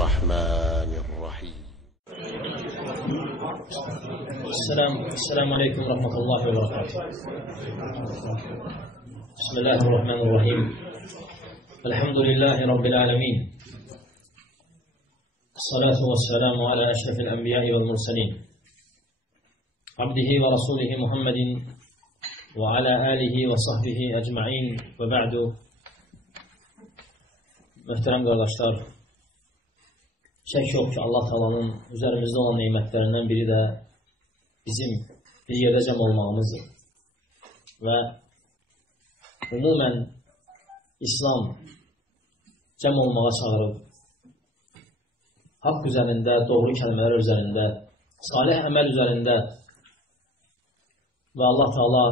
الرحمن الرحيم السلام عليكم ورحمة الله وبركاته. بسم الله الرحمن الرحيم. الحمد لله رب العالمين، الصلاة والسلام على أشرف الأنبياء والمرسلين، عبده ورسوله محمد وعلى آله وصحبه أجمعين. وبعد. Möhtərəm qardaşlar, şək yox ki, Allah Taala'nın üzərimizdə olan neymətlərindən biri də bizim bir yerdə cəm olmağımızdır. Və ümumən İslam cəm olmağa çağırıb, haqq üzərində, doğru kəlmələr üzərində, salih əməl üzərində və Allah Taala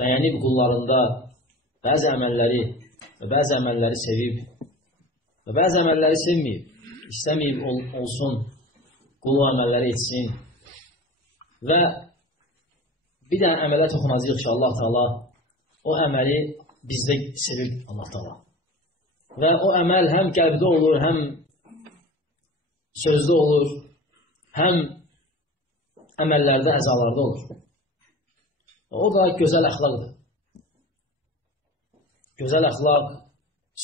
bəyənib qullarında bəzi əməlləri və bəzi əməlləri sevib və bəzi əməlləri sevməyib, istəməyib olsun, qulu əməlləri etsin. Və bir dənə əmələ toxunacaq ki, Allah Taala o əməli bizdə sevib Allah Taala. Və o əməl həm qəlbdə olur, həm sözdə olur, həm əməllərdə, əzalarda olur. O da gözəl əxlaqdır. Gözəl əxlaq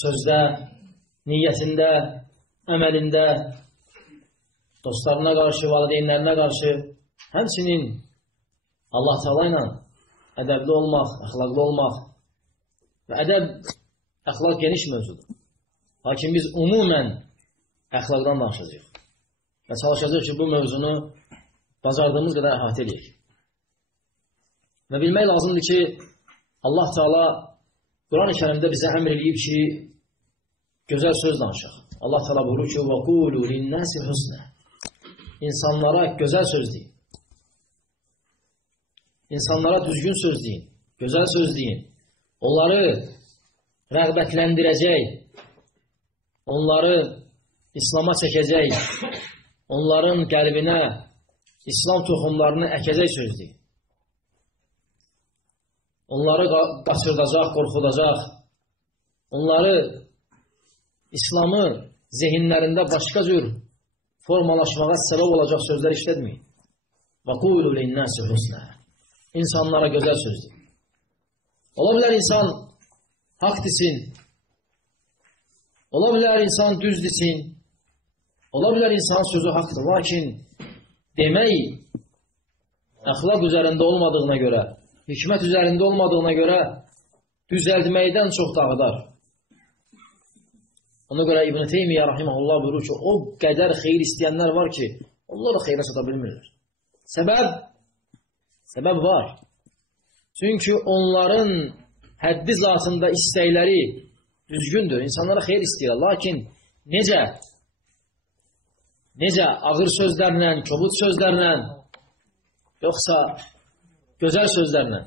sözdə, niyyətində, əməlində, dostlarına qarşı, valideynlərinə qarşı, həmçinin Allah Taala ilə ədəbli olmaq, əxlaqlı olmaq və ədəb, əxlaq geniş mövzudur. Lakin biz umumən əxlaqdan danışacağıq və çalışacaq ki, bu mövzunu bacardığımız qədər əhatə edək. Və bilmək lazımdır ki, Allah Taala Quran-ı Kərimdə bizə əmr edib ki, gözəl söz danışaq. Allah Taala buyurur ki, وَقُولُوا لِلنَّاسِ حُسْنًا. İnsanlara gözəl söz deyin. İnsanlara düzgün söz deyin, gözəl söz deyin. Onları rəğbətləndirəcək, onları İslama çəkəcək, onların qəlbinə İslam toxumlarını əkəcək söz deyin. Onları qaçırdacaq, qorxudacaq, onları İslamı zehinlərində başqa cür formalaşmağa səbəb olacaq sözlər işlətməyin. وَقُولُوا لِلنَّاسِ حُسْنًا. İnsanlara gözəl söz deyin. Ola bilər insan haqq desin, ola bilər insan düz desin, ola bilər insan sözü haqdır. Lakin demək əxlaq üzərində olmadığına görə, hikmət üzərində olmadığına görə düzəldməkdən çox dağıdar. Ona görə İbn Teymiyyə rahimehullah buyurur ki, o qədər xeyir istəyənlər var ki, onlar da xeyrə çata bilmirlər. Səbəb var. Çünki onların həddi zatında istəkləri düzgündür. İnsanlara xeyir istəyirlər. Lakin necə ağır sözlərlə, kobud sözlərlə, yoxsa gözəl sözlərlə,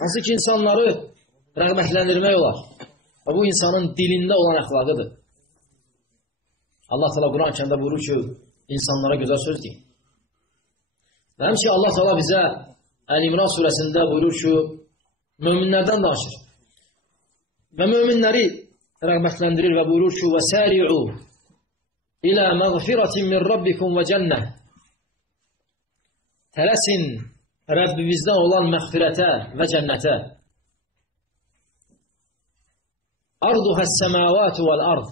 hansı ki insanları rəğbətləndirmək olar. Və bu insanın dilində olan əxlaqıdır. Allah Taala Quran-ı Kərimdə buyurur ki, insanlara gözəl söz deyin. Və həmçinin Allah Taala bizə Əl-İmran surəsində buyurur ki, möminlərdən danışır. Və möminləri rəğbətləndirir və buyurur ki, وَسَارِعُوا إِلَى مَغْفِرَةٍ مِّنْ رَبِّكُمْ وَجَنَّةٍ. Tələsin Rəbbimizdən olan məğfirətə və cənnətə. Arduhəs-səmavatu vəl-ard.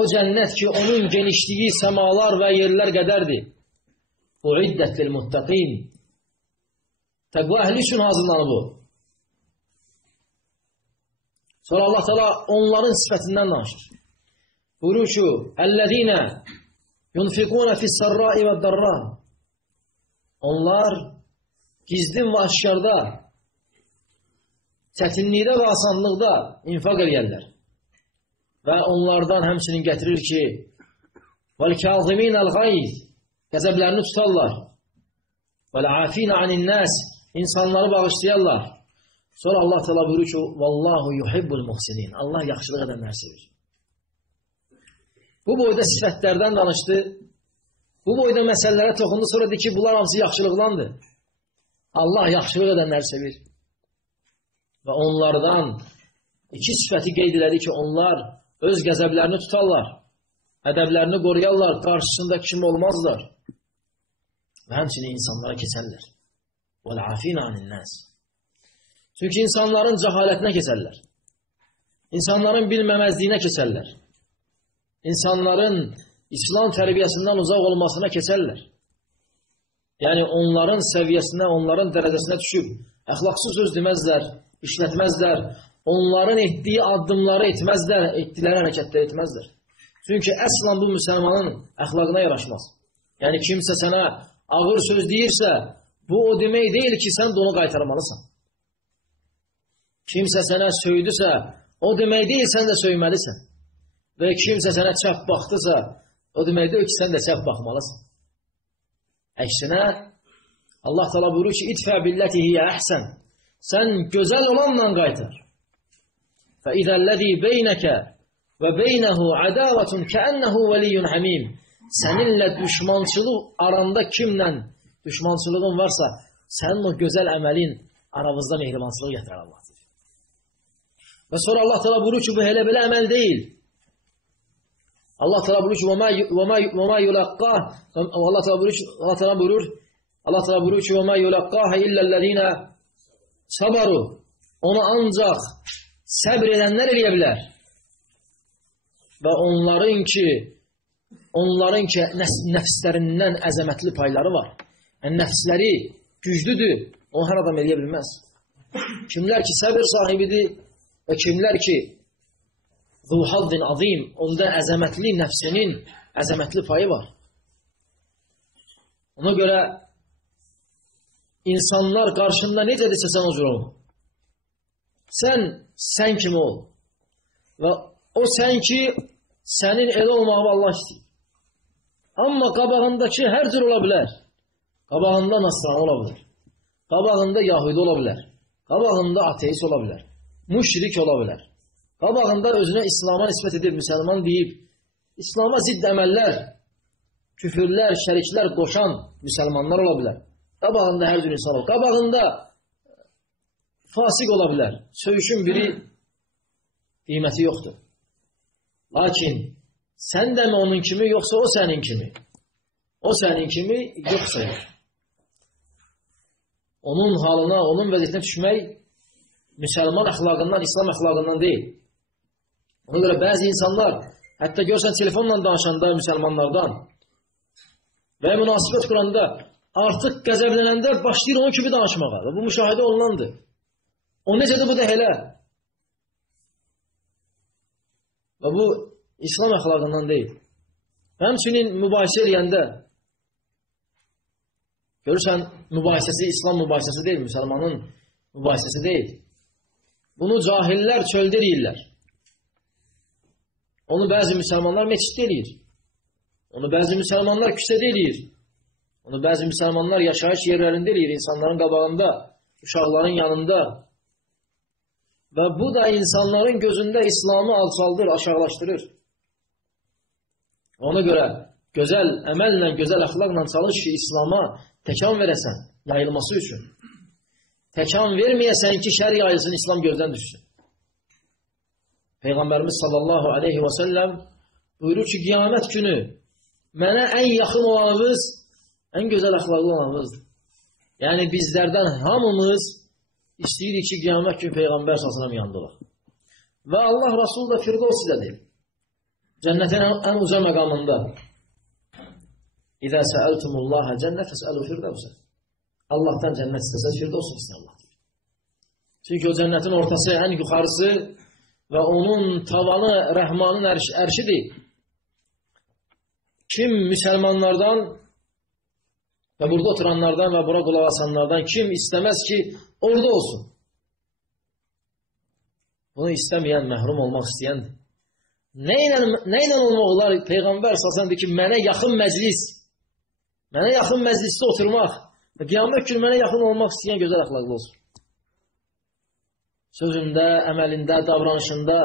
O cənnət ki, onun genişliyi səmalar və yerlər qədərdir. Uiddət lil-muttaqin. Təqva əhli üçün hazırlanıb o. Sonra Allah Taala onların sifətindən danışır. Buyurur ki, "Əllezîne yunfiqûne fis-sarrâ'i ved-darrâ." Onlar gizlin və aşkarda, çətinlikdə və asanlıqda infaq edərlər. Və onlardan həmçinin gətirir ki, وَالْكَاظِمِينَ الْغَيْظِ. Qəzəblərini tutarlar. وَالْعَافِينَ عَنِ النَّاسِ. İnsanları bağışlayarlar. Sonra Allah Teala buyurur ki, "Vallahu yuhibbul muhsinin." Allah yaxşılıq edənləri sevir. Bu boyda sifətlərdən danışdı. Bu boyda məsələlərə toxundu. Sonra dedi ki, bunlar hamısı yaxşılıqlandır. Allah yaxşılıq edənləri sevir. Və onlardan iki sifəti qeyd elədi ki, onlar öz qəzəblərini tutarlar. ədəblərini qoruyarlar, qarşısında kim olmazlar. Və həmçinin insanlara keçərlər. وَالْعَافِينَ عَنِ النَّاسِ Çünki insanların cəhalətinə keçərlər. İnsanların bilməməzliyinə keçərlər. İnsanların İslam tərbiyəsindən uzaq olmasına keçərlər. Yəni onların səviyyəsinə, onların dərəcəsinə düşüb, əxlaqsız söz deməzlər, işlətməzlər, onların etdiyi addımları etməzlər, etdiləri hərəkətləri etməzlər. Çünki əslən bu müsəlmanın əxlaqına yaraşmaz. Yəni kimsə sənə ağır söz deyirsə, bu o demək deyil ki, sən də onu qaytarmalısan. Kimsə sənə söydüsə, o demək deyil, sən də söyməlisən. Və kimsə sənə çəp baxdısa, o demək deyil ki, sən də çəp baxmalısan. Əksinə, Allah Teala buyurur ki, İdfə billəti hiyyə əhsən. Sən gözəl olanla qaytar. Fəizəl-ləzi beynəkə və beynəhu ədavətun kəənnəhu vəliyyun həmim. Səninlə düşmançılıq aranda kimlə düşmançılığın varsa, sənin o gözəl əməlin aramızda mehribançılıq gətirər Allah. Və sonra Allah Teala buyurur ki, bu elə belə əməl deyil. Allah Teala buyurur ki, وَمَا يُلَقَّهِ Allah Teala buyurur ki, وَمَا يُلَقَّهَ إِلَّا الَّذ۪ينَ صَبَرُوا Onu ancaq səbr edənlər eləyə bilər. Və onların ki nəfslərindən əzəmətli payları var. Yəni, nəfsləri güclüdür, onu hər adam eləyə bilməz. Kimlər ki səbir sahibidir və kimlər ki zuhaddin azim, onda əzəmətli nəfsinin əzəmətli payı var. Ona görə insanlar qarşında necədirsə sən o cür ol. Sən kimi ol. Və o sən ki, sənin elə olmağı Allah istəyir. Amma qabağındakı hər cür ola bilər. Qabağında Nasran ola bilər. Qabağında Yahudi ola bilər. Qabağında ateist ola bilər. Müşrik ola bilər. Qabağında özünə İslam'a nisbət edib, müsəlman deyib, İslam'a zidd əməllər, küfürlər, şəriklər qoşan müsəlmanlar ola bilər. Qabağında hər cür insan ola bilər. Qabağında fasik ola bilər. Söyüşün biri qiyməti yoxdur. Lakin sən də mi onun kimi, yoxsa o sənin kimi? O sənin kimi, yoxsa yox. Onun halına, onun vəziyyətinə düşmək müsəlman əxlaqından, İslam əxlaqından deyil. Ona görə bəzi insanlar, hətta görsən telefonla danışanda müsəlmanlardan və münasibət quranda artıq qəzəblənəndə başlayır onun kimi danışmağa. Və bu müşahidə olunandır. O necədir bu da elə? Və bu İslam əxlaqından deyil. Həmçinin mübahisə eləyəndə görürsən, mübahisəsi İslam mübahisəsi deyil, müsəlmanın mübahisəsi deyil. Bunu cahillər çöldə eləyirlər. Onu bəzi müsəlmanlar meçiddə eləyir. Onu bəzi müsəlmanlar küçədə eləyir. Onu bəzi müsəlmanlar yaşayış yerlərində eləyir, insanların qabağında, uşaqların yanında. Və bu da insanların gözündə İslamı alçaldır, aşağılaşdırır. Ona görə gözəl əməllə, gözəl əxlaqla çalış ki, İslama təkan verəsən, yayılması üçün. Təkan verməyəsən ki, şər yayılsın, İslam gözdən düşsün. Peyğəmbərimiz sallallahu aleyhi və səlləm buyurur ki, qiyamət günü mənə ən yaxın olanımız, ən gözəl əxlaqlı olanımızdır. Yəni bizlərdən hamımız istəyirik ki, qiyamət günü Peyğəmbər sallallahu yanında olaq. Və Allah Rasul da Firdovs'dədir. Cənnətin ən uca məqamında. İzə səəltumullaha cənnə fəsəlu Firdovsə. Allahdan cənnət istəsəz Firdovs istəyir Allah. Çünki o cənnətin ortası, ən yuxarısı və onun tavanı Rəhmanın ərşidir. Kim müsəlmanlardan və burada oturanlardan və bura qulaq asanlardan kim istəməz ki, orada olsun. Bunu istəməyən, məhrum olmaq istəyəndir. Nə ilə olmaq olar? Peyğəmbər sallallahu ki, mənə yaxın məclisdə oturmaq və qiyamət günü mənə yaxın olmaq istəyən gözəl əxlaqlı olsun. Sözündə, əməlində, davranışında.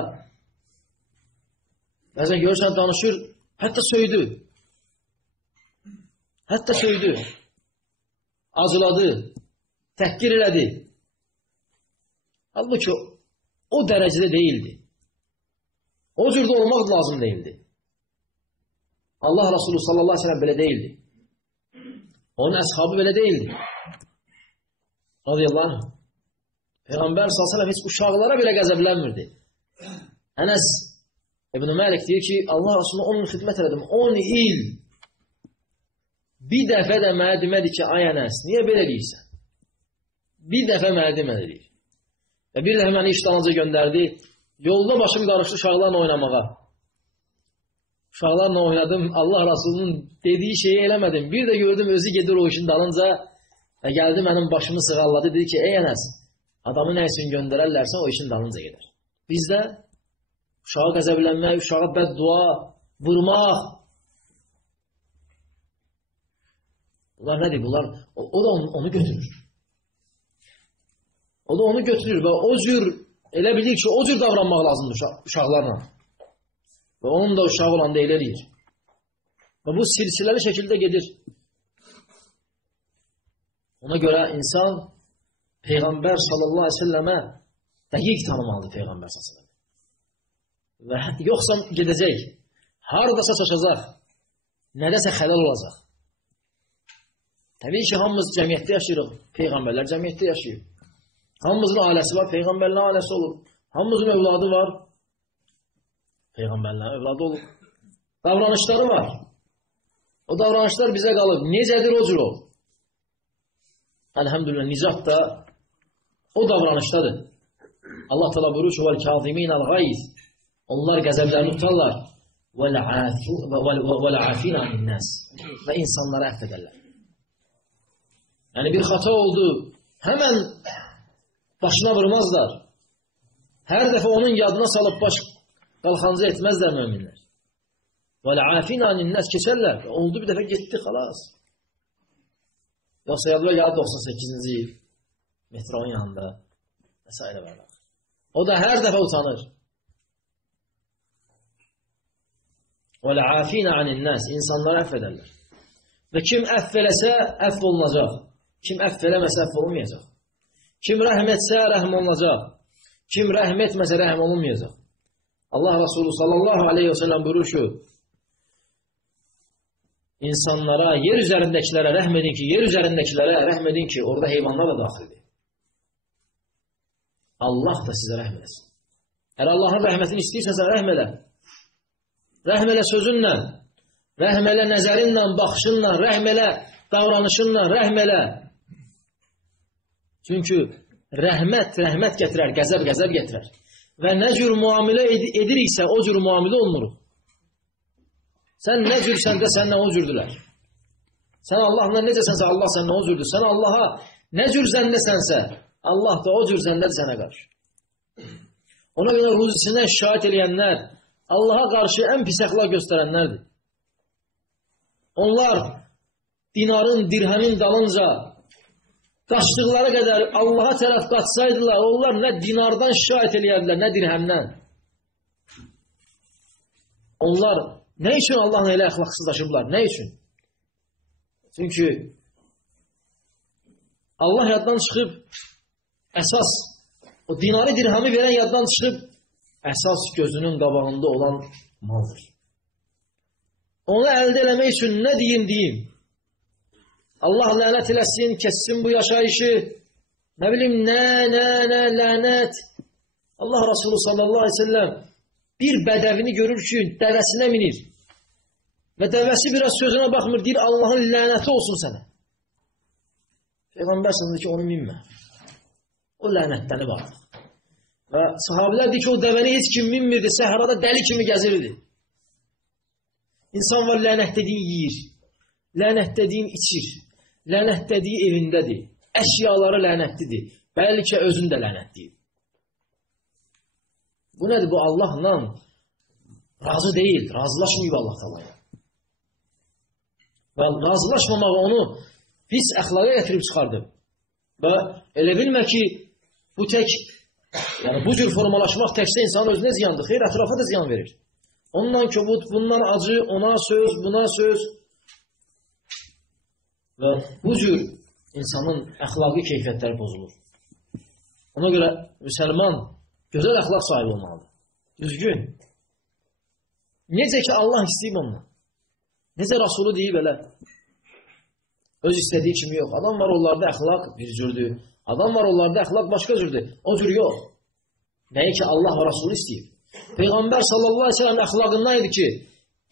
Bəzən görürsən, danışır, hətta söydü. Acıladı, təhqir elədi. Halbuki o dərəcədə deyildi. O cürdə olmaq lazım deyildi. Allah Resulü sallallahu aleyhi ve sellem belə deyildi. Onun əshabı belə deyildi. Radiyallahu anh. Peyğəmbər sallallahu aleyhi ve sellem heç uşaqlara belə qəzəblənmirdi. Ənəs İbn Məlik deyir ki, Allah Resulü 10 il xidmət elədim. 10 il. Bir dəfə də mənə demədi ki, ay Ənəs, niyə belə deyirsən? Bir dəfə mənə demədi. Və bir dəfə məni işdanıca göndərdi. Yolda başım qarışdı uşaqlarla oynamağa. Uşaqlarla oynadım. Allah Resulü'nün dediği şeyi eləmədim. Bir də gördüm özü gedir o işin dalınca və gəldi mənim başımı sığalladı. Dedi ki, ey Ənəs, adamı nə üçün göndərərlərsə o işin dalınca gedir. Bizdə uşağa qəzəblənmək, uşağa bəddua, vurmaq. Bunlar nədir? Bunlar, o da onu götürür. O da onu götürür və o cür, elə bilir ki, o cür davranmaq lazımdır uşaqlarla. Və onun da uşağı olanda elə eləyir. Və bu silsiləli şəkildə gedir. Ona görə insan Peyğəmbər sallallahu aleyhi ve selləmə dəqiq tanımalıdır Peyğəmbər sallallahu aleyhi ve selləm. Və yoxsa gedəcək, haradasa çaşacaq, nədəsə xələl olacaq. Təbii ki, hamımız cəmiyyətdə yaşayırıq, Peyğəmbərlər cəmiyyətdə yaşayır. Hamımızın ailəsi var, Peyğəmbərlərin ailəsi olur. Hamımızın övladı var, Peyğəmbərlərin övladı olur. Davranışları var. O davranışlar bizə qalıb. Necədir o cür o? Elhamdülillah, nicat da o davranışdadır. Allah Teala buyurur ki, وَالْكَاظِمِينَ الْغَيْزِ Onlar qəzəblərini tutarlar. وَالْعَافِينَ عَنِ النَّاسِ Və insanlara əfv edərlər. Yəni bir xata oldu, həmən başına vurmazlar. Hər dəfə onun yadına salıb baş qalxancı etməzlər müminlər. وَالْعَافِينَ عَنِ النَّاسِ Keçərlər. Oldu bir dəfə getdi, xalas. Yoxsa yadıma gəldi 98-ci il metronun yanında və s. var. O da hər dəfə utanır. وَالْعَافِينَ عَنِ النَّاسِ İnsanları əfv edərlər. Və kim əfv eləsə, əfv olunacaq. Kim əfv eləməsə, əfv olunmayacaq. Kim rəhm etsə, rəhm olunacaq. Kim rəhm etməsə, rəhm olunmayacaq. Allah Resulü sallallahu aleyhi ve sellem buyurur ki, insanlara, yer üzərindəkilərə rəhm edin ki, yer üzərindəkilərə rəhm edin ki, orada heyvanlar da daxildir. Allah da sizə rəhm eləsin. Əgər Allahın rəhmətini istəyirsənsə, rəhm elə. Rəhm elə sözünlə, rəhm elə nəzərinlə, baxışınla, rəhm elə davranışınla, rəhm elə. Çünki rəhmət gətirər, qəzəb gətirər. Və nə cür müamilə ediriksə, o cür müamilə olunuruq. Sən nə cürsəndə səndən o cürdülər. Sən Allahla necəsənsə, Allah səndən o cürdür. Sən Allaha nə cür zəndəsənsə, Allah da o cür zəndədir sənə qarşı. Ona görə ruzisinə şahit eləyənlər, Allaha qarşı ən pis əxlaq göstərənlərdir. Onlar dinarın, dirhəmin dalınca qaçdıqları qədər Allaha tərəf qaçsaydılar, onlar nə dinardan şahit eləyərdilər, nə dirhəmdən. Onlar nə üçün Allahla elə əxlaqsızlaşıblar? Nə üçün? Çünki Allah yaddan çıxıb, əsas, o dinarı dirhamı verən yaddan çıxıb, əsas gözünün qabağında olan maldır. Onu əldə eləmək üçün nə deyim? Allah lənət eləsin, kessin bu yaşayışı, nə bilim, lənət. Allah Resulü sallallahu aleyhi ve sellem bir bədəvini görür ki, dəvəsinə minir. Və dəvəsi biraz sözünə baxmır, deyir, Allahın lənəti olsun sənə. Peyğəmbər sənədir ki, onu minmə. O lənətdəni baxdır. Və sahabilər deyir ki, o dəvəni heç kim minmirdi, səhrada dəli kimi gəzirdi. İnsan var, lənət dediyin yiyir, lənət dediyin içir, lənət dediyi evindədir, əşyaları lənətlidir, bəlkə özün də lənətlidir. Bu nədir? Bu Allahla razı deyil, razılaşmayıb Allah Taala'ya. Və razılaşmamaq onu pis əxlaqa gətirib çıxardı. Və elə bilmə ki, bu tək, yəni bu cür formalaşmaq təkcə insanın özünə ziyandır, xeyr, ətrafa da ziyan verir. Ondan kobud, bundan acı, ona söz, buna söz. Və bu cür insanın əxlaqi keyfiyyətləri pozulur. Ona görə müsəlman gözəl əxlaq sahibi olmalıdır. Düzgün. Necə ki Allah istəyib ondan. Necə Rasulü deyib elə. Öz istədiyi kimi yox. Adam var onlarda əxlaq bir cürdür. Adam var onlarda əxlaq başqa cürdür. O cür yox. Nəyə ki Allah və Rasulü istəyib. Peyğəmbər sallallahu aleyhi ve sellem əxlaqından idi ki,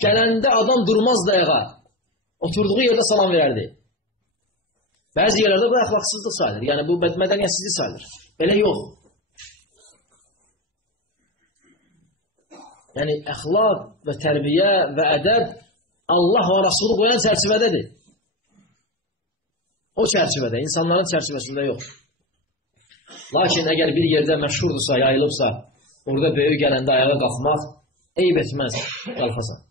gələndə adam durmaz dayağa. Oturduğu yerdə salam verərdi. Bəzi yerlərdə bu əxlaqsızlıq sayılır. Yəni bu mədəniyyətsizlik sayılır. Belə yox. Yəni əxlaq və tərbiyə və ədəb Allah və Rasulü qoyan çərçivədədir. O çərçivədə, insanların çərçivəsində yox. Lakin əgər bir yerdə məşhurdursa, yayılıbsa, orada böyük gələndə ayağa qalxmaq eyb etməz, qalxasan.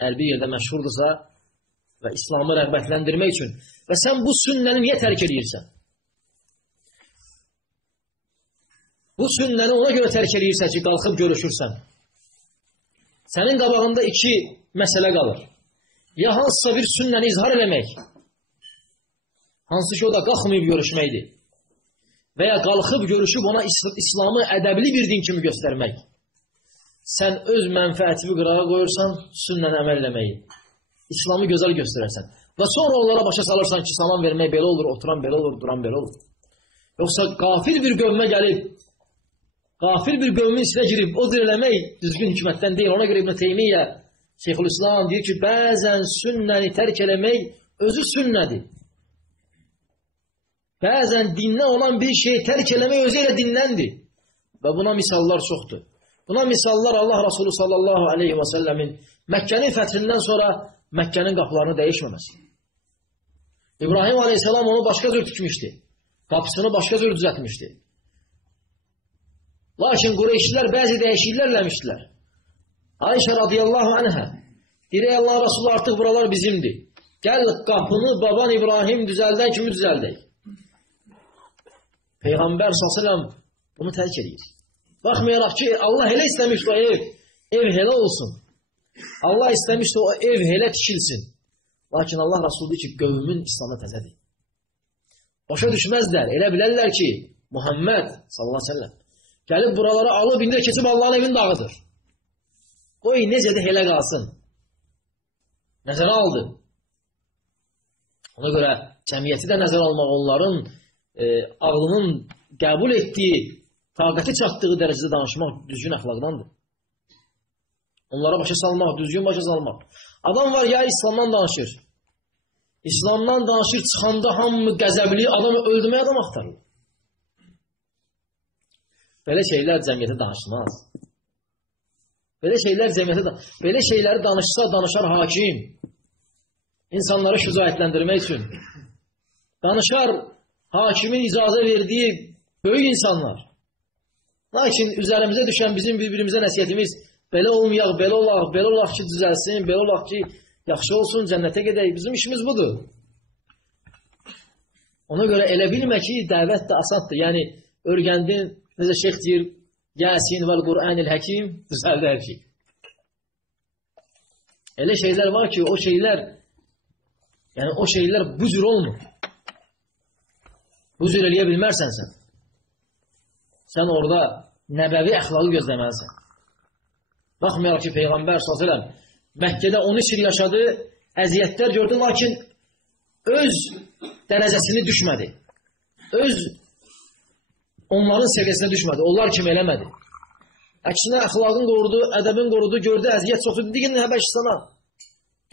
Əgər bir yerdə məşhurdursa və İslamı rəğbətləndirmək üçün və sən bu sünnəni niyə tərk edirsən? Bu sünnəni ona görə tərk edirsən ki, qalxıb görüşürsən. Sənin qabağında iki məsələ qalır. Ya hansısa bir sünnəni izhar eləmək, hansı ki o da qalxmayıb görüşməkdir. Və ya qalxıb görüşüb ona İslamı ədəbli bir din kimi göstərmək. Sən öz mənfəəti bir qırağa qoyursan, sünnəni əməl eləməyi. İslamı gözəl göstərərsən. Və sonra onlara başa salırsan ki, salam vermək belə olur, oturan belə olur, duran belə olur. Yoxsa qafil bir qövmə gəlib, qafil bir qövmün içinə girib, o cür eləmək düzgün hikmətdən deyil. Ona görə İbn Teymiyyə, Şeyxülislam deyir ki, bəzən sünnəni tərk eləmək özü sünnədir. Bəzən dindən olan bir şeyi tərk eləmək özü elə dindəndir. Və buna misallar çoxdur. Buna misallar Allah Resulü sallallahu aleyhi və səlləmin Məkkənin fəthindən sonra Məkkənin qapılarını dəyişməməsi. İbrahim aleyhisselam onu başqa cür tikmişdi. Qapısını başqa cür düzəltmişdi. Lakin Qureyşlilər bəzi dəyişikliklər eləmişdilər. Ayşə radiyallahu anhə deyir, Allah Resulü artıq buralar bizimdir. Gəl qapını baban İbrahim düzəldən kimi düzəldək. Peyğəmbər s.ə.v bunu tərk edir. Baxmayaraq ki, Allah elə istəmişdi o ev elə olsun. Allah istəmişdi o ev elə tikilsin. Lakin Allah Resulü deyir ki, qövmün İslam'a təzədir. Başa düşməzlər, elə bilərlər ki, Muhammed sallallahu aleyhi ve sellem gəlib buralara alıb indi keçib Allah'ın evini dağıdır. Qoy necə də elə qalsın. Nəzərə aldı. Ona görə cəmiyyəti də nəzərə almaq, onların ağlının qəbul etdiyi, taqəti çatdığı dərəcədə danışmaq düzgün əxlaqdandır. Onlara başa salmaq, düzgün başa salmaq. Adam var ya İslamdan danışır. İslamdan danışır, çıxanda hamı qəzəbli, adamı öldürməyə adam axtarır. Belə şeylər cəmiyyətə danışmaz. Belə şeyləri danışsa, danışar hakim. İnsanları şücaətləndirmək üçün. Danışar hakimin icazə verdiyi böyük insanlar. Lakin üzərimizə düşən bizim bir-birimizə nəsiyyətimiz belə olmayaq, belə olaq ki, düzəlsin, belə olaq ki, yaxşı olsun, cənnətə gedək. Bizim işimiz budur. Ona görə elə bilmə ki, dəvət də asaddır. Yəni, örgəndin, necə şeyx deyir, Yasin vəl Qur'anil Həkim, düzəldi hər şey. Elə şeylər var ki, o şeylər bu cür olmur. Bu cür eləyə bilmərsən sən. Sən orada nəbəvi əxlaqı gözləməlisən. Baxmayaraq ki, Peyğəmbər s.ə.v Məkkədə 13 il yaşadı, əziyyətlər gördü, lakin öz dərəcəsini düşmədi. Öz onların səviyyəsinə düşmədi. Onlar kimi eləmədi. Əksinə əxlaqın qorudu, ədəbin qorudu, gördü, əziyyət çoxdur. Dedi, gedin Həbəşistana.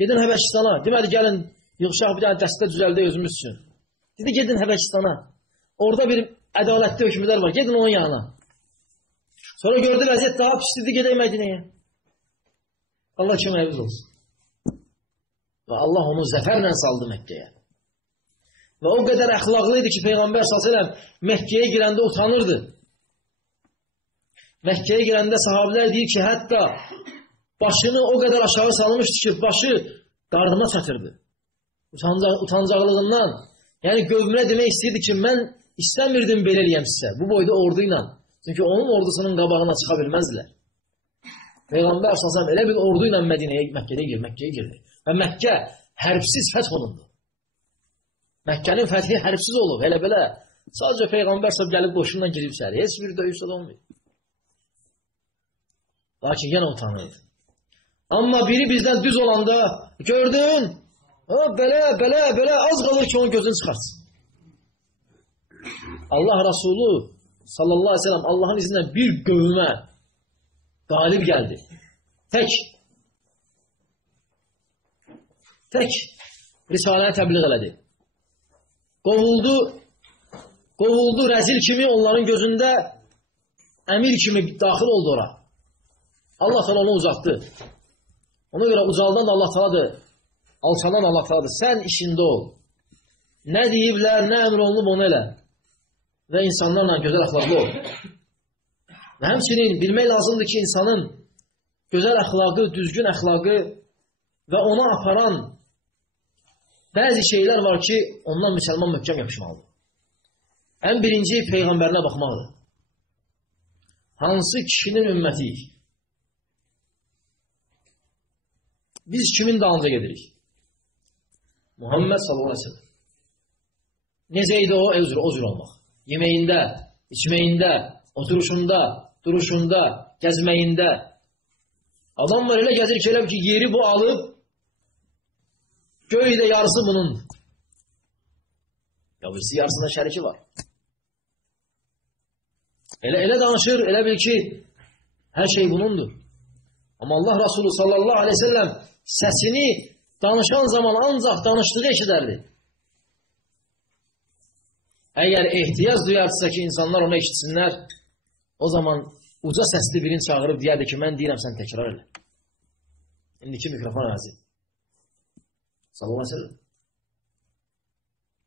Gedin Həbəşistana. Demədi, gəlin, yığışaq bir dənə dəstə düzəldə özümüz üçün. Dedi, gedin Həbəşistana. Orada bir ədalətli hökmdar var. Gedin onun yanına. Sonra gördü, vəziyyət daha pisdir, gedək Mədinəyə. Allah köməyimiz olsun. Və Allah onu zəfərlə saldı Məkkəyə. Və o qədər əxlaqlı idi ki, Peyğəmbər s.ə.v Məkkəyə girəndə utanırdı. Məkkəyə girəndə sahabilər deyir ki, hətta başını o qədər aşağı salmışdı ki, başı qardıma çatırdı. Utancaqlığından, yəni qövmünə demək istəyirdi ki, mən istəmirdim belə eləyəm sizə, bu boyda ordu ilə. Çünki onun ordusunun qabağına çıxa bilməzdilər. Peyğəmbər s.ə.v elə bir ordu ilə Məkkəyə girdi. Və Məkkə hərbsiz fəth olundu. Məkkənin fəthi hərbsiz olub, elə belə. Sadəcə Peyğəmbər s.ə.v gəlib qoşunla girib içəri. Heç bir döyüş olmuyor. Lakin yenə utanırdı. Amma biri bizdən düz olanda, gördün, belə, az qalır ki, onun gözünü çıxarsın. Allah Resulü sallallahu aleyhi ve sellem Allah'ın izindən bir qövmə qalib gəldi. Tək Risaləni təbliğ elədi. Qovuldu rəzil kimi onların gözündə əmir kimi daxil oldu ora. Allah sana onu uzatdı. Ona görə ucaldan da Allah taladır, alçalan Allah taladır. Sən işində ol. Nə deyiblər, nə əmr olunub onu elə. Və insanlarla gözəl əxlaqlı ol. Və həmçinin bilmək lazımdır ki, insanın gözəl əxlaqı, düzgün əxlaqı və ona aparan bəzi şeylər var ki, ondan müsəlman möhkəm yapışmalıdır. Ən birinci Peyğəmbərinə baxmaqdır. Hansı kişinin ümmətiyik? Biz kimin dalınca gedirik? Muhammed sallallahu aleyhi ve sellem. Necəydi o? O cür olmaq. Yeməyində, içməyində, oturuşunda, duruşunda, gəzməyində. Adam var elə gəzir ki, elə ki, yeri bu alıb, göydə yarısı bunundur. Ya birisi yarısında şəriki var. Elə danışır, elə bil ki, hər şey bunundur. Amma Allah Resulü sallallahu aleyhi ve sellem səsini danışan zaman ancaq danışdığı eşidərdi. Əgər ehtiyac duyarsa ki, insanlar onu eşitsinlər, o zaman uca səsli birini çağırıb deyərdi ki, mən deyirəm, sən təkrar elə. İndiki mikrofon əzi. Sallallahu aleyhi ve sellem.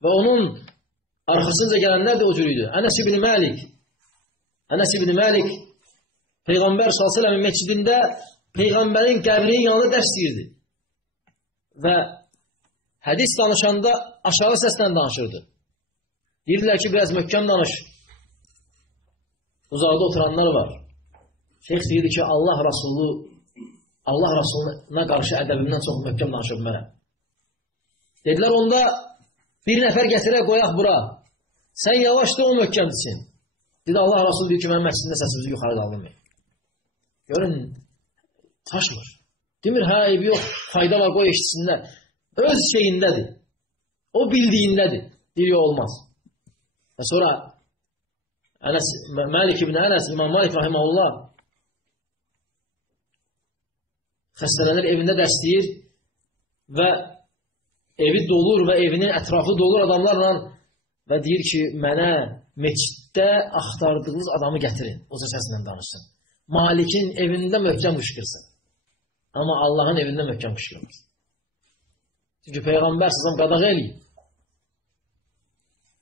Və onun arxasınca gələnlər də o cür idi. Ənəs ibn Məlik Peyğəmbər sallallahu aleyhi ve sellemin məscidində Peyğəmbərin qəbrinin yanında dərs deyirdi. Və hədis danışanda aşağı səslə danışırdı. Deyirdilər ki, biraz möhkəm danış. Uzaqda oturanlar var. Şeyx deyirdi ki, Allah Rasuluna qarşı ədəbimdən çox möhkəm danışıb mənə. Dedilər, onda bir nəfər gətirək qoyaq bura. Sən yavaşda o möhkəmdisin. Dedi, Allah Rasulü deyir ki, mənim məscidində səsimizi yuxarı qaldırmayın. Görün, taşmır. Demir, hə, eybi yox, fayda var, qoy eşitsinlər. Öz şeyindədir. O bildiyindədir. Deyir, yox, olmaz. Və sonra Məlik ibn Ənəs, İmam Malik rahiməhullah xəstələnir, evində dərs deyir və evi dolur və evinin ətrafı dolur adamlarla və deyir ki, mənə meçiddə axtardığınız adamı gətirin. O səslə danışsın. Malikin evində möhkəm qışqırsın. Amma Allahın evində möhkəm qışqırmaz. Çünki Peyğəmbər səsəm qadağa eləyib.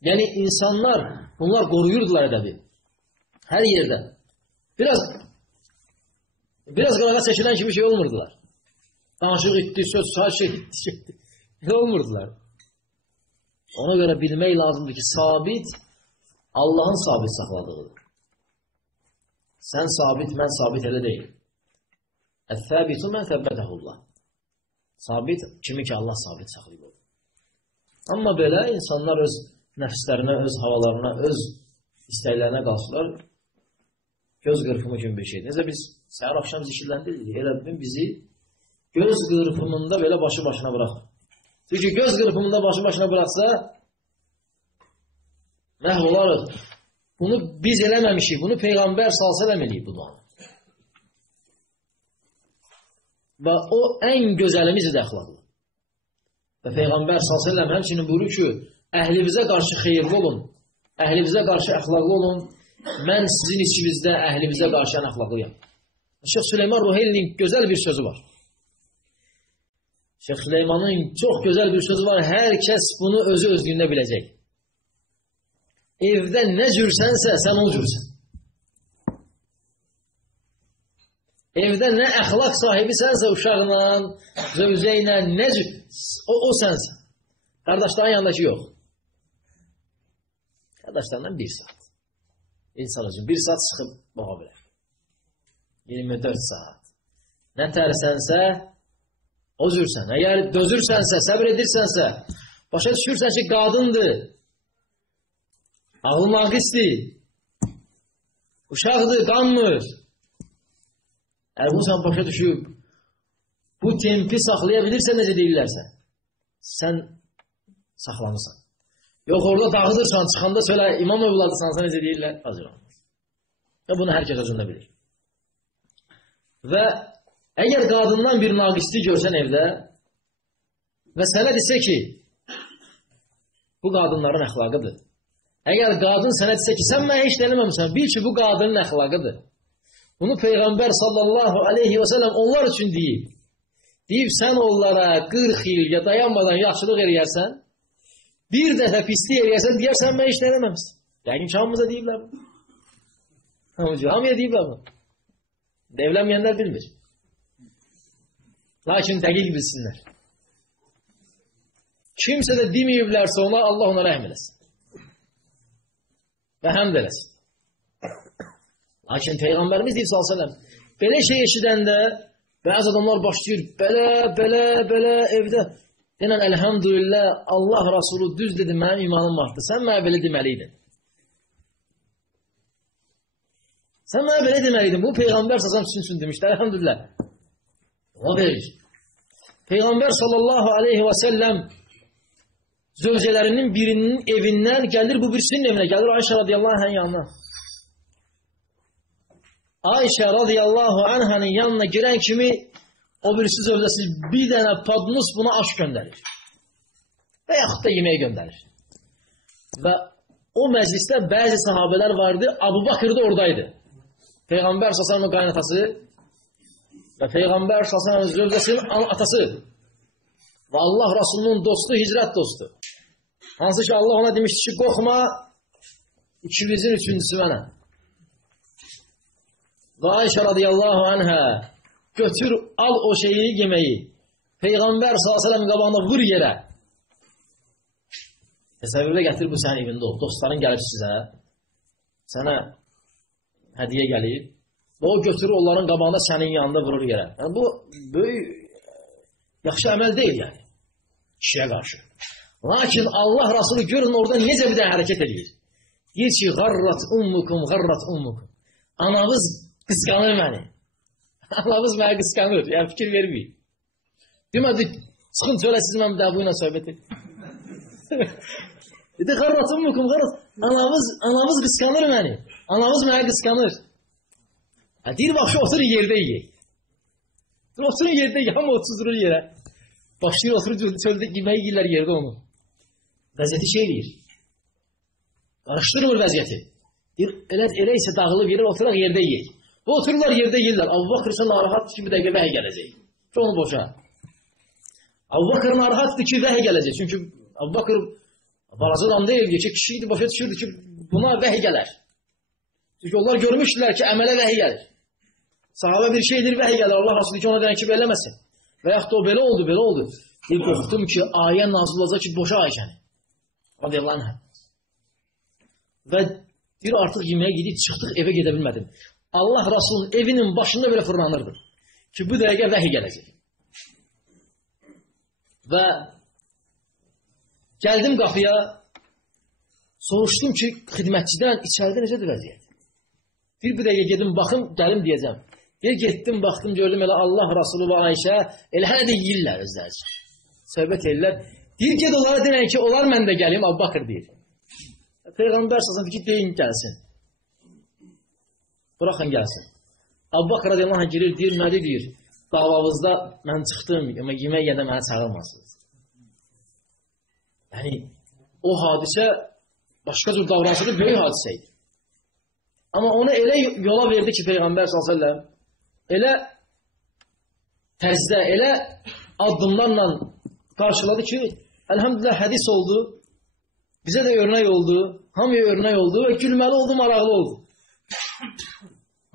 Yəni, insanlar, bunlar qoruyurdular ədəbi. Hər yerdə. Biraz qırağa çəkilən kimi şey olmurdular. Danışıq etdi, söz, şey etdi. Nə olmurdular. Ona görə bilmək lazımdır ki, sabit Allahın sabit saxladığıdır. Sən sabit, mən sabit elə deyil. Əth-thəbitu mən thəbbətəhullah. Sabit kimi ki, Allah sabit saxlayıb olur. Amma belə insanlar öz nəfslərinə, öz havalarına, öz istəklərinə qalsılar, göz qırpımı kimi bir şeydir. Necə biz səhər axşam zikirləndirdik, elə bizi göz qırpımında belə başı başına bıraxır. Çünki göz qırpımında başı başına bıraxsa, məhv olarıq. Bunu biz eləməmişik, bunu Peyğəmbər sallallahu əleyhi eləyib bu duanı. Və o ən gözəlimiz idi əxlaqlı. Və Peyğəmbər sallallahu əleyhi həmçinin buyurur ki, əhlivizə qarşı xeyirli olun, əhlivizə qarşı əxlaqlı olun, mən sizin içinizdə əhlivizə qarşı ən əxlaqlıyam. Şeyx Süleyman Ruheylinin gözəl bir sözü var. Şeyx Süleymanın çox gözəl bir sözü var. Hər kəs bunu özü özlüyündə biləcək. Evdə nə cürsənsə, sən o cürsən. Evdə nə əxlaq sahibisənsə uşaqla, zövcəylə, o sənsən. Qardaşların yanındakı yox. Qardaşlarından 1 saat. İnsan üçün 1 saat çıxıb baxa bilər. 24 saat. Nə tərsənsə, o cürsən. Əgər dözürsənsə, səbr edirsənsə, başa düşürsən ki, qadındır, ağlı naqisdir, uşaqdır, qanmır. Əgər bunu sən başa düşüb, bu tempi saxlaya bilirsə, necə deyirlərsə, sən saxlanırsan. Yox, orada dağıdırsan, çıxanda söylə, imam övladısansa necə deyirlər, hazır olmaz. Və bunu hər kəs özündə bilir. Və əgər qadından bir naqislik görsən evdə və sənə desə ki, bu qadınların əxlaqıdır. Əgər qadın sənə desə ki, sən mənə heç eləməmişsən, bil ki, bu qadının əxlaqıdır. Bunu Peyğəmbər sallallahu aleyhi və səlləm onlar üçün deyib. Deyib, sən onlara 40 il ya dayanmadan yaxşılıq eləyərsən, bir dəfə pislik eləyərsən, deyərsən, mən heç eləməmişsən. Yəqin ki, hamımıza deyiblər bu. Hamıya deyiblər bu. Evlənməyənlər bilmir. Lakin dəqiq bilsinlər. Kimsə də deməyiblərsə ona, Allah ona rəhm eləsin. Və həmd eləsin. Lakin Peyğəmbərimiz deyib s.ə.v. Belə şey eşidəndə bəzi adamlar başlayır, belə evdə. Denən, əlhamdülillah, Allah Rasulü düz dedi, mənim imanım vardı. Sən mənə belə deməliydin. Sən mənə belə deməliydin. Bu Peyğəmbər s.ə.v. üçün demişdir, əlhamdülillah. O verir. Peyğəmbər sallallahu aleyhi və səlləm zövcələrinin birinin evindən gəlir bu birisinin evinə, gəlir Ayşə radiyallahu anh'ın yanına. Ayşə radiyallahu anh'ın yanına girən kimi o birisi zövcəsi bir dənə padnus buna aş göndərir. Və yaxud da yeməyə göndərir. Və o məclisdə bəzi sahabələr vardı, Abu Bakır da oradaydı. Peyğəmbər s.ə.v. qaynatası və Peyğəmbər s.ə.v. zövcəsinin atası və Allah Rasulunun dostu, hicrət dostu. Hansı ki Allah ona demişdi ki, qorxma, ikimizin üçüncüsü mənəm. Və Ayşə radiyallahu anhə götür, al o şeyi, yeməyi. Peyğəmbər s.ə.v. qabağında vur yerə. Təsəvvürlə gətir, bu sənin evində ol. Dostların gəlib sizə, sənə hədiyə gəlib və o götürür onların qabağında sənin yanında vurur yerə. Yəni, bu böyük, yaxşı əməl deyil yəni, kişiyə qarşı. Lakin Allah Rasulü görün orada necə bir də hərəkət edir. Deyir ki, qarrat ummukum. Anavız qısqanır məni. Anavız məni qısqanır. Yəni, fikir verməyib. Demədi, çıxın söylə siz mən bir daha bu ilə söhbət edin. Dedi, qarrat ummukum. Anavız qısqanır məni. Anavız məni qısqanır. Deyir, bax, şu oturun yerdə yiyək. Oturun yerdə yiyək, hamı otuzdurur yerə. Başlayır, oturur çöldə yeməyi yiyirlər yerdə onu. Vəziyyəti şey deyir. Qarışdırmır vəziyyəti. Deyir, elə isə dağılıb yerə, oturaq yerdə yiyək. Bu otururlar yerdə yiyirlər. Abu Bakır sən narahatdır ki, bir dəqiqə vəhy gələcək. Ki, onu boşa. Abu Bakır narahatdır ki, vəhy gələcək. Çünki Abu Bakır balaca adam deyil ki, kişi idi, başa düşürdü ki, buna vəhy gələr. Çünki onlar görmüşdülər ki, əmələ vəhy gəlir. Sahabə bir şeydir, vəhy gəlir. Allah Rasulü ki, ona dənəkib eləməsin. Və yaxud da o belə oldu. Deyir, qorxdum ki, ayə nazil olacaq ki, boşa Ayşəni. Radiyallahu anh. Və deyir, artıq yeməyə gidib, çıxdıq, evə gedə bilmədim. Allah Rasulun evinin başında belə fırlanırdı. Ki, bu dəqiqə vəhy gələcək. Və gəldim qapıya, soruşdum ki, xidmətçidən içəridə necədir vəziyyət? Bir dəqiqə gedim, baxım, gəlim deyəcəm. Getdim, baxdım, gördüm, elə Allah Rasulü və Ayşə, elə hələ də yiyirlər özləri. Söhbət edirlər. Deyir, ged onlara denən ki, onlar mən də gəlim, Abu Bakır deyir. Peyğəmbər s.ə.v. ki, deyin, gəlsin. Bıraxın, gəlsin. Abu Bakır radiyallahu anh girir, deyir, nədir deyir, davavızda mən çıxdım, amma yemək yəndə mənə çağırmasınız. Yəni, o hadisə başqa cür davranışıdır, böyük hadisə idi. Amma onu elə yola verdi ki, Peyğəmbər s.ə.v. elə tərzdə, elə addımlarla qarşıladı ki, əlhamdülillah hədis oldu, bizə də örnək oldu, hamıya örnək oldu və gülməli oldu, maraqlı oldu.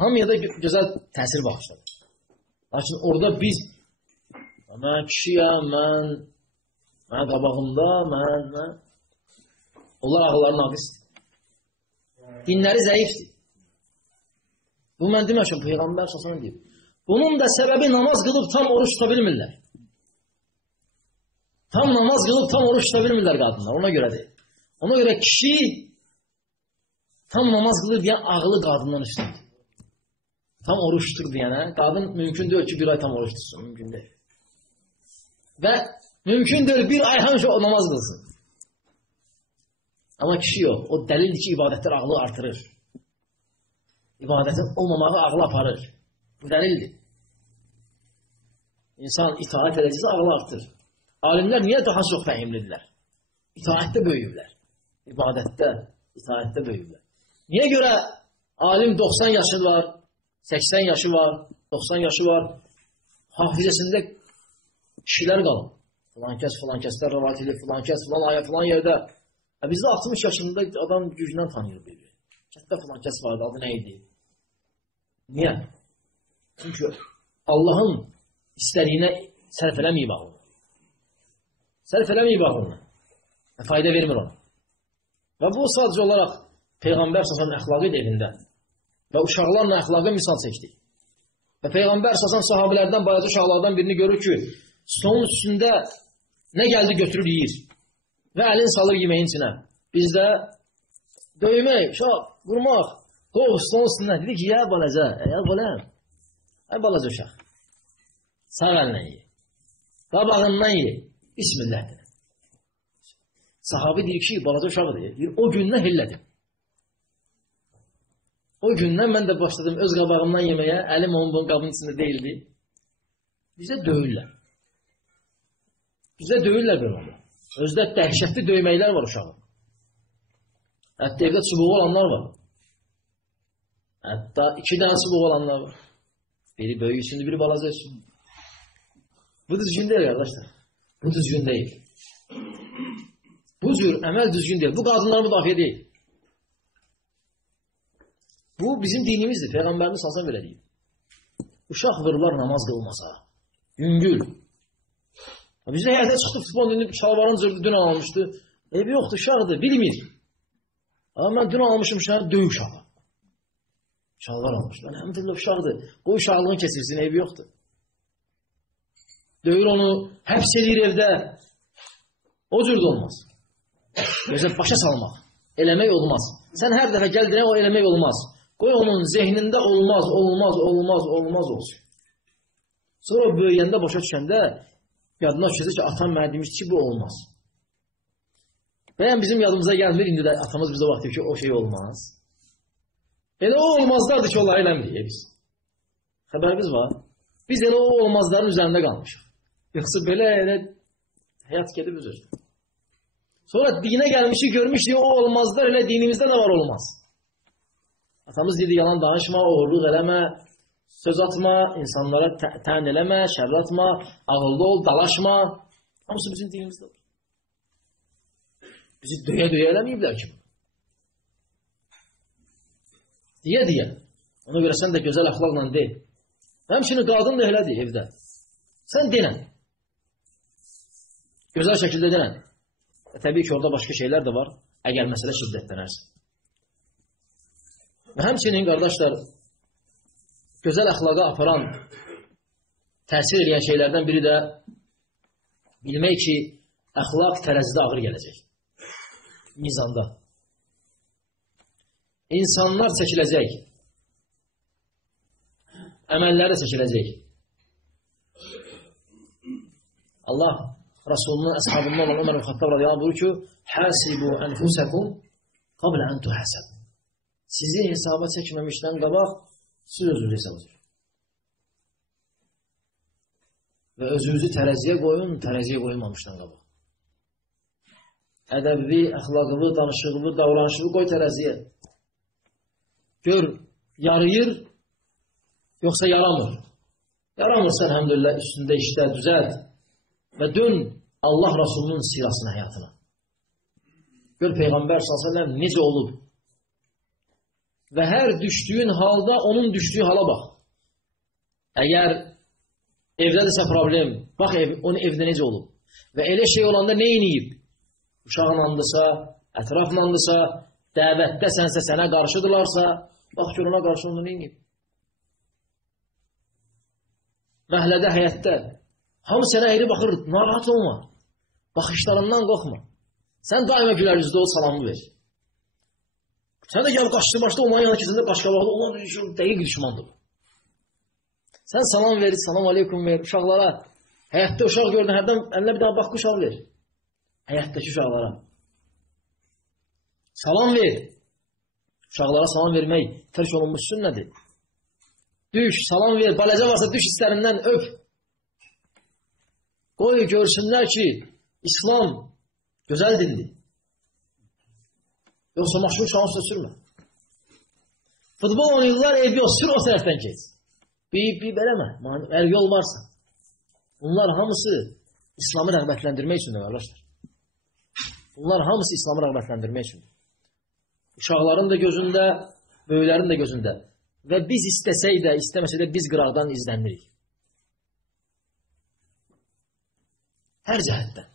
Hamıya da gözəl təsir bağışladı. Lakin orada biz, mən kişiyəm, mən qabağımda, onlar ağları naqisdir. Dinləri zəifdir. Bu mən deməşəm, Peyğəmbər s.ə.v. deyib. Bunun da səbəbi namaz qılıb tam oruç tuta bilmirlər. Tam namaz qılıb tam oruç tuta bilmirlər qadınlar, ona görə deyil. Ona görə kişi tam namaz qılır deyən ağlı qadından üstündür. Tam oruç tutur deyənə, qadın mümkün deyil ki, bir ay tam oruç tutsun, mümkün deyil. Və mümkündür bir ay həmişə o namaz qılsın. Amma kişi yox. O dəlildir ki, ibadətlər ağlı artırır. İbadətin olmamağı ağlı aparır. Bu dəlildir. İnsan itaat edəcəksə ağlı artır. Alimlər niyə daha çox fəhimlidirlər? İtaətdə böyüyürlər. İbadətdə, itaətdə böyüyürlər. Niyə görə alim 90 yaşı var, 80 yaşı var, 90 yaşı var, hafizəsində kişilər qalır. Filan kəslər rəvat edir, filan kəs, filan aya, filan yerdə. Bizdə 60 yaşında adam güclə tanıyır biri. Kətdə filan kəs vardı, adı nə idi? Niyə? Çünki Allahın istədiyinə sərf eləməyib ağılına. Sərf eləməyib ağılına. Fayda vermir ona. Və bu sadəcə olaraq Peyğəmbər səsən əxlaqı evində və uşaqlarla əxlaqı misal çəkdi. Və Peyğəmbər səsən sahabilərdən, bayacı uşaqlardan birini görür ki, stolun üstündə nə gəldi götürür, yiyir. Və əlin salır yeməyin içinə. Bizdə döymək, uşaq, vurmaq, qov stolun üstündən. Dedi ki, ya balaca, ya baləm, balaca uşaq. Sağ əlinlə ye. Qabağından ye. Bismillah deyir. Sahabi deyir ki, balaca uşaq deyir, o gündən hillədim. O gündən mən də başladım öz qabağımdan yeməyə, əlim onun qabının içində deyildi. Bizə döyürlər. Bizə döyürlər belə olur. Özdə dəhşətli döyməklər var uşağın. Hətta evdə çubuğu olanlar var. Hətta 2 dənə çubuğu olanlar var. Biri böyük üçündür, biri balaca üçün. Bu düzgün deyil arkadaşlar. Bu düzgün deyil. Bu cür əməl düzgün deyil. Bu qadınları müdafiə deyil. Bu bizim dinimizdir. Peyğəmbərimiz salsan belə deyil. Uşaq vırlar namaz qılmasa. Yüngül. Bizdə həyətə çıxdı, futbol dinlib, şalvarın cırdı, dün almışdı. Evi yoxdur, uşaqdır, bilmir. Amma mən dün almışım uşağı, döy uşağı. Şalvar almış. Mən həmdülillah uşaqdır. Bu uşaqlığın keçirsin, evi yoxdur. Döyür onu, həbs edir evdə. O cür də olmaz. Gözəl başa salmaq. Eləmək olmaz. Sən hər dəfə gəldiyən o eləmək olmaz. Qoy onun zehnində olmaz olsun. Sonra böyüyəndə, başa düşəndə yadına düşəcək ki, atam mənə demişdi ki, bu olmaz. Bəyən bizim yadımıza gəlmir, indi də atamız bizə vaxt deyir ki, o şey olmaz. Elə o olmazlardır ki, onları eləmirik biz. Xəbərimiz var. Biz elə o olmazların üzərində qalmışıq. Yoxsa belə həyat gedib üzür. Sonra dinə gəlmişik, görmüşük, o olmazlar elə dinimizdə nə var olmaz. Atamız dedi, yalan danışma, oğurluq eləmə, söz atma, insanlara tən eləmə, şərr atma, ağıllı ol, dalaşma. Hamısı bizim dinimizdə var. Bizi döyə-döyə eləməyiblər ki. Deyə. Ona görə sən də gözəl əxlaqla de. Həmçinin qadın da elədir evdə. Sən denən. Gözəl şəkildə denən. Təbii ki, orada başqa şeylər də var, əgər məsələ şiddətlənərsə. Və həmçinin, qardaşlar, gözəl əxlaqa aparan, təsir edən şeylərdən biri də bilmək ki, əxlaq tərəzidə ağır gələcək. Mizanda. İnsanlar çəkiləcək. Əməllər də çəkiləcək. Allah Rasulunun əshabından olan Ömər Xattab radiyallahu anh buyurur ki, həsibu ənfusəkum qablə ən tuhəsəb. Sizi hesaba çəkməmişdən qabaq, siz özünüzü hesaba çəkin. Və özünüzü tərəziyə qoyun, tərəziyə qoyulmamışdan qabaq. Ədəbi, əxlaqıvı, danışıqıvı, davranışıvı qoy tərəziyə. Gör, yarıyır, yoxsa yaramır. Yaramırsan, həmdülillah, üstündə işlə, düzəlt. Və dön Allah Rasulunun sirasına, həyatına. Gör, Peyğəmbər s.ə.v necə olub. Və hər düşdüyün halda onun düşdüyü hala bax. Əgər evdədirsə problem, bax onun evdə necə olub. Və elə şey olanda nə iniyib? Uşaqlandısa, ətraflandısa, dəvətdəsənsə, sənə qarşıdırlarsa, bax ki, ona qarşı onu nə iniyib? Məhlədə, həyətdə. Hamı sənə əyri baxır, narahat olma. Baxışlarından qorxma. Sən daima gülər yüzdə ol, salamı ver. Sən də gəl qaçdı başda onların yanına keçəndə qaşqabaqda olan dəqiq düşmandır. Sən salam ver, salam aleykum ver, uşaqlara Həyətdə uşaq gördün, hərdən əlinə bir dənə bax uşaq ver. Həyətdəki uşaqlara. Salam ver. Uşaqlara salam vermək tərk olunmuş sünnədir. Düş, salam ver. Balacə varsa düş istərindən öp. Qoy görsünlər ki, İslam gözəl dildir. Yoxsa maşın uşağın üstə sürmə. Futbol oynayırlar, ev yox, sür o tərəfdən keç. Bir beləmə, əgər yol varsa. Bunlar hamısı İslamı rəğbətləndirmək üçündür, qardaşlar. Bunlar hamısı İslamı rəğbətləndirmək üçündür. Uşaqların da gözündə, böyüklərin də gözündə. Və biz istəsək də, istəməsək də biz qıraqdan izlənirik. Hər cəhətdən.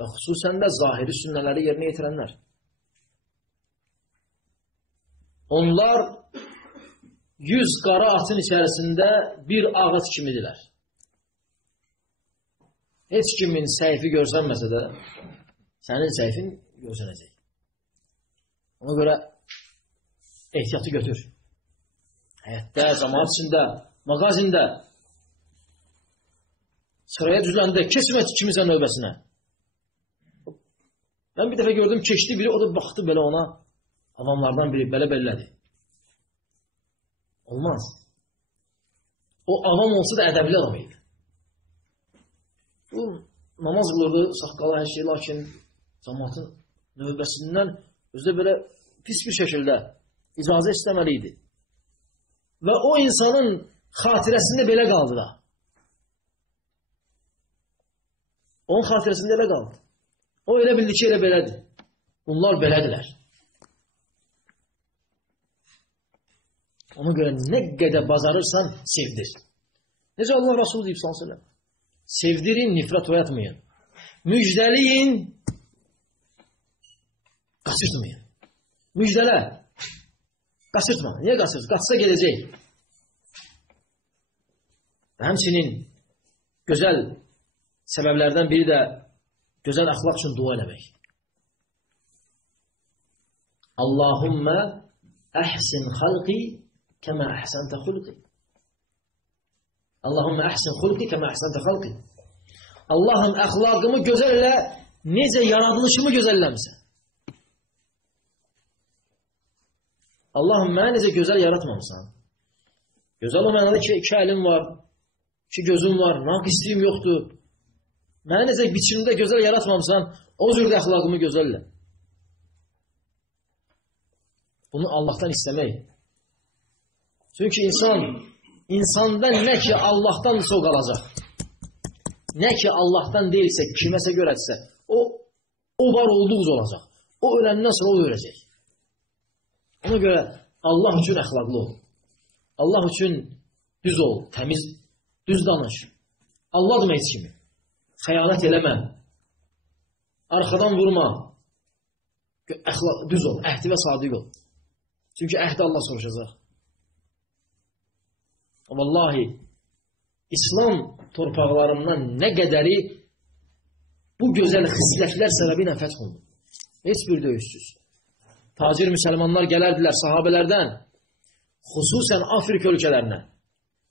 Və xüsusən də zahiri sünnələri yerinə yetirənlər. Onlar 100 qara atın içərisində bir ağac kimidirlər. Heç kimin səhvi görsənməsə də, sənin səhvin görsənəcək. Ona görə ehtiyatı götür. Həyətdə, cəmaat içində, mağazində, sıraya düzləndə, keçmə kimisə növbəsinə. Mən bir dəfə gördüm, keçdi biri, o da baxdı belə ona, avamlardan biri belə-belədi. Olmaz. O avam olsa da ədəbli adam idi. Bu, namaz qılırdı, saqqalı hər şey, lakin cəmaatın növbəsindən özü belə pis bir şəkildə icazə istəməli idi. Və o insanın xatirəsində belə qaldı da. Onun xatirəsində elə qaldı. O elə bildi ki, elə belədir. Bunlar belədirlər. Ona görə nə qədər bacarırsan, sevdir. Necə Allah Rasulü deyib s.ə.v. Sevdirin, nifrət oyatmayın. Müjdəliyin, qaçırtmayın. Müjdələ. Qaçırtma. Niyə qaçırtma? Qaçsa gedəcək. Həmçinin gözəl səbəblərdən biri də gözəl əxlaq üçün dua eləmək. Allahümmə əhsin xalqi kəmə əhsəntə xulqi. Allahümmə əhsin xulqi kəmə əhsəntə xalqi. Allahım əxlaqımı gözəl elə, necə yaradılışımı gözəlləmsən. Allahım, mənə necə gözəl yaratmamısan. Gözəl o mənada ki, 2 əlim var, 2 gözüm var, naqisliyim yoxdur. Mənə necə biçimdə gözəl yaratmamısan, o cürdə əxlaqımı gözəllə. Bunu Allahdan istəmək. Çünki insanda nə ki Allahdansa o qalacaq. Nə ki Allahdan deyilsə, kiməsə görəcəksə, o var olduğu olacaq. O öləndən sonra o öləcək. Ona görə Allah üçün əxlaqlı ol. Allah üçün düz ol, təmiz, düz danış. Allah demək heç kimi. Xəyanət eləmə. Arxadan vurma. Düz ol, əhdi və sadiq ol. Çünki əhdi Allah soruşacaq. Vallahi, İslam torpaqlarından nə qədəri bu gözəl xislətlər səbəbi ilə fəth olunur. Heç bir döyüşsüz. Tacir müsəlmanlar gələrdilər sahabələrdən, xüsusən Afrika ölkələrinə.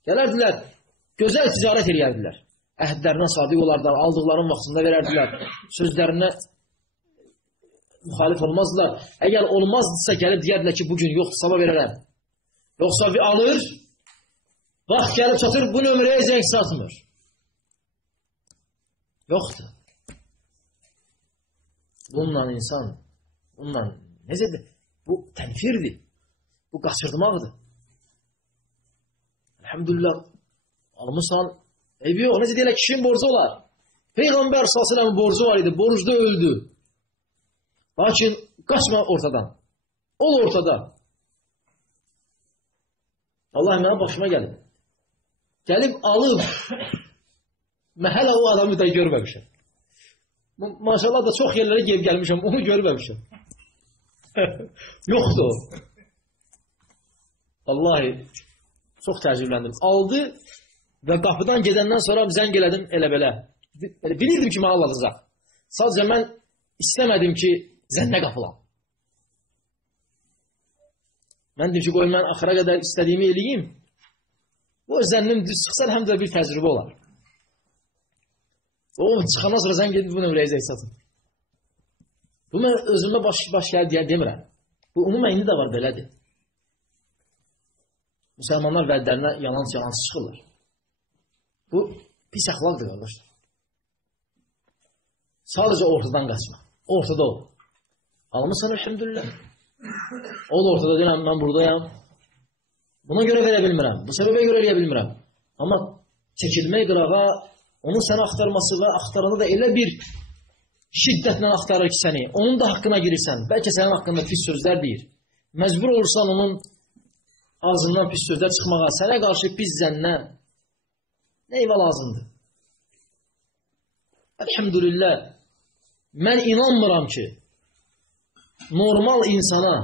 Gələrdilər, gözəl ticarət eləyərdilər. Əhdlərinə sadiq olardılar, aldıqların vaxtında verərdilər, sözlərinə müxalif olmazdılar. Əgər olmazdısa gəlib deyərdilər ki, bugün yoxdur, sabah verərəm. Yoxsa bir alır, vaxt gəlib çatır, bu nömrəyə zəng satmır. Yoxdur. Bununla insan, necədir? Bu tənfirdir. Bu qaçırdımaqdır. Elhamdülillah, almışsan, eybi yox, necə deyirlər, kişinin borcu olar. Peyğəmbər s.ə.v. borcu var idi, borcda öldü. Lakin qaçma ortadan. Ol ortada. Allah mənə başıma gəlib. Gəlib alıb, mən hələ o adamı da görməmişəm. Maşallah da çox yerlərə gelib gəlmişəm, onu görməmişəm. Yoxdur o. Vallahi, çox təəccübləndim. Aldı və qapıdan gedəndən sonra zəng elədim elə-belə. Bilirdim ki, mənə alacaq. Sadəcə mən istəmədim ki, zənnə qapılam. Mən dedim ki, qoy mən axıra qədər istədiyimi eləyim. Bu zənnim düz çıxsa, həm də bir təcrübə olar. O çıxandan sonra sən gedib bu nömrəyə zəng satın. Bu mən özümə baş gəlir deyə demirəm. Bu ümumən indi də var belədir. Müsəlmanlar vədlərinə yalancı çıxırlar. Bu pis əxlaqdır qardaşlar. Sadəcə ortadan qaçma. Ortada ol. Almışsan elhamdülillah. Ol ortada deyirəm, mən buradayam. Buna görə verə bilmirəm. Bu səbəbə görə eləyə bilmirəm. Amma çəkilmək qırağa, onun səni axtarması və axtaranı da elə bir şiddətlə axtarır ki səni. Onun da haqqına girirsən. Bəlkə sənin haqqında pis sözlər deyir. Məcbur olursan onun ağzından pis sözlər çıxmağa, sənə qarşı pis zənnə neyvə lazımdır? Elhamdülillah, mən inanmıram ki, normal insana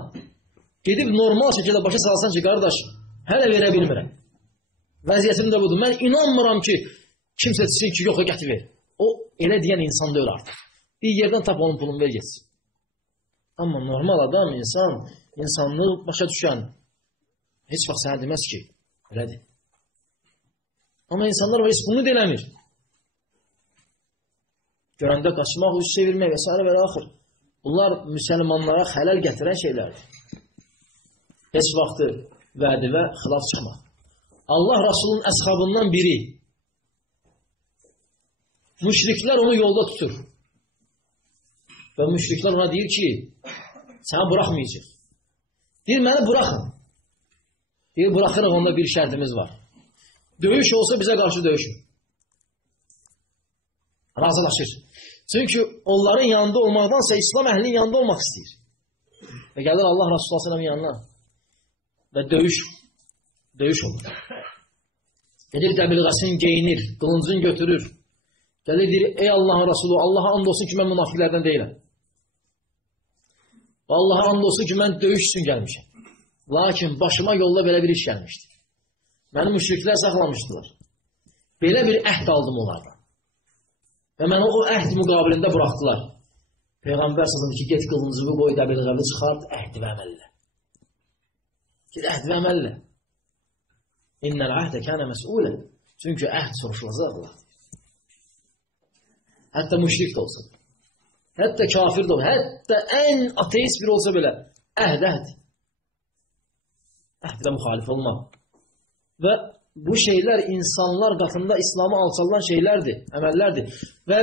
gedib normal şəkildə başa salsan ki, qardaş, hələ verə bilmirəm. Vəziyyətim də budur. Mən inanmıram ki, kimsə desin ki, yox, gətir ver. O, elə deyən insan deyil artıq. Bir yerdən tap onun pulunu ver geçsin. Amma normal adam, insanlığı başa düşən heç vaxt sənə deməz ki, elədir. Amma insanlar var, heç bunu deləmir. Görəndə qaçmaq, üst çevirmək və s. və axır. Bunlar müsəlmanlara xələl gətirən şeylərdir. Heç vaxtı vədi və xilaf çıxmaq. Allah Rasulunun əshabından biri müşriklər onu yolda tutur. Və müşriklər ona deyir ki, səni buraxmayacaq. Deyir, məni buraxın. Deyir, buraxırıq, onda bir şərtimiz var. Döyüş olsa bizə qarşı döyüşün. Razılaşır. Çünki onların yanında olmaqdansa İslam əhlinin yanında olmaq istəyir. Və gəlir Allah Resulullah s.ə.v yanına və döyüş olur. Gedir dəbilğəsini geyinir, qılıncını götürür. Gəlir deyir, ey Allahın Resulü, Allaha and olsun ki, mən münafiqlərdən deyiləm. Və Allaha and olsun ki, mən döyüş üçün gəlmişəm. Lakin başıma yolda belə bir iş gəlmişdi. Məni müşriklər saxlamışdılar. Belə bir əhd aldım onlardan. Və məni o əhd müqabilində buraxdılar. Peyğəmbər s.ə.v ki, get qılıncını qoy, dəbilğəni çıxart, əhd və əməllə. Get əhd və əməllə. İnnəl əhdə kənə məsulə. Çünki əhd soruşulacaq Allah. Hətta müşrik də olsa, hətta kafir də olsa, hətta ən ateist bir olsa belə, əhd. Əhdə müxalif olmaq. Və bu şeylər insanlar qatında İslam'a alçalan şeylərdir, əməllərdir. Və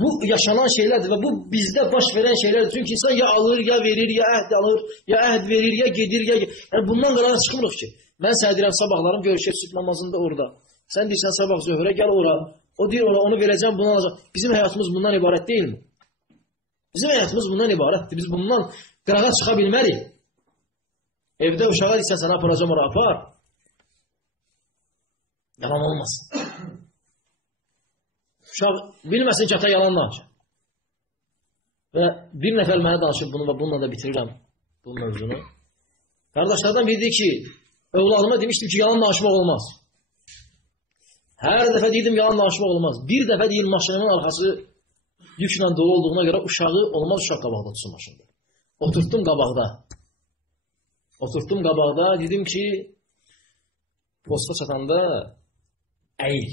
bu yaşanan şeylərdir və bu bizdə baş verən şeylərdir. Çünki insan ya alır, ya verir, ya əhd alır, ya əhd verir, ya gedir, ya... Yəni bundan qırağa çıxmırıq ki. Mən sənə deyirəm, sabahlarım görüşək sübh namazında orada. Sən deyirsən, sabah zöhrə gəl ora. O deyir, onu verəcəm, bunu alacaq. Bizim həyatımız bundan ibarət deyilmi? Bizim həyatımız bundan ibarətdir. Biz bundan qırağa çıxa bilmərik. Evdə uşağa deyirsən, sənə aparacam, ora apar. Yalan olmasın. Uşaq bilməsin ki, ata yalan danışır. Və bir nəfər mənə danışıb bunu və bununla da bitirirəm bu mövzunu. Qardaşlardan biri deyir ki, övladıma demişdim ki, yalan danışmaq olmaz. Hər dəfə deyirdim, yalan danışmaq olmaz. Bir dəfə deyir, maşınımın arxası yüklə dolu olduğuna görə uşağı olmaz, uşaq qabaqda tutsun maşında. Oturtdum qabaqda, dedim ki, posta çatanda əyil.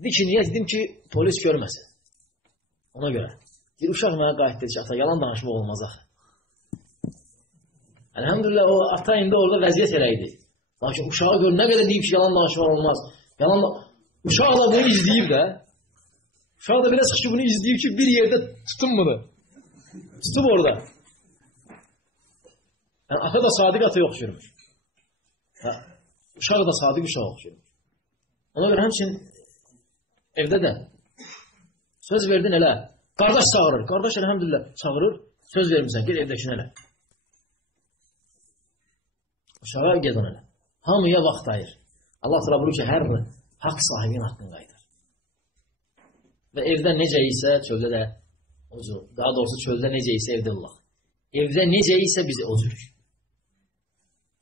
Dedi ki, niyə? Dedim ki, polis görməsin. Ona görə. Deyir, uşaq mənə qayıtdı ki, ata, yalan danışmaq olmaz axı. Elhamdülillah, o ata indi orada vəziyyət elə idi. Lakin uşağa görə nə qədər deyib ki, yalan danışmaq olmaz. Uşaq da bunu izləyib də. Uşaq da belə sıx ki, bunu izləyib ki, bir yerdə tutun bunu. Tutub orada. Yəni, ata da sadiq ata oxşurmuş. Uşaq da sadiq uşaq oxşurmuş. Ona görə həmçin evdə də söz verdin elə. Qardaş çağırır. Qardaş elhamdülillah çağırır. Söz vermirsən, gel evdəkini elə. Uşağa gedin elə. Hamıya vaxt ayır. Allah təala buyurur ki, hər haqq sahibinin haqqını qaytar. Və evdə necə isə çöldə də o cür. Daha doğrusu çöldə necə isə evdə olaq. Evdə necə isə bizi o cür.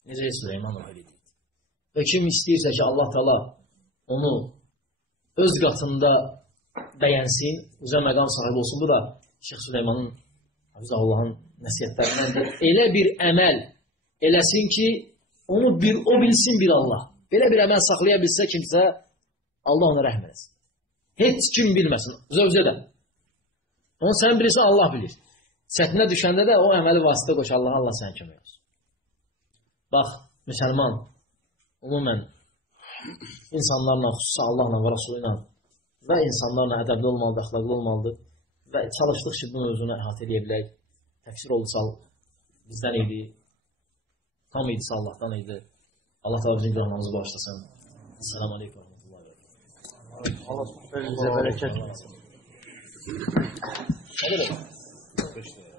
Necə Süleyman öyle deyir. Və kim istəyirsə ki, Allah təala onu öz qatında bəyənsin, üzə məqam sahibi olsun. Bu da Şeyx Süleymanın Allah'ın nəsiyyətlərindəndir. Elə bir əməl eləsin ki, onu o bilsin bir Allah. Belə bir əməl saxlaya bilsə kimsə, Allah ona rəhm eləsin. Heç kim bilməsin, zövcə də. Onu sən bilirsən, Allah bilir. Çətinə düşəndə də o əməli vasitə qoş, Allah sənə kömək olsun. Bax, müsəlman, umumən, insanlarla, xüsusən Allahla və Rasulü ilə və insanlarla ədəbli olmalıdır, əxlaqlı olmalıdır və çalışdıq ki, bu mövzunu əhatə edə bilək. Təqsir oldusa bizdən idi, tam idisə Allahdan idi. Allah da bizim günahlarımızı bağışlasın. Esselamu Aleyküm. Allah sizə bərəkət versin. Nə qədər?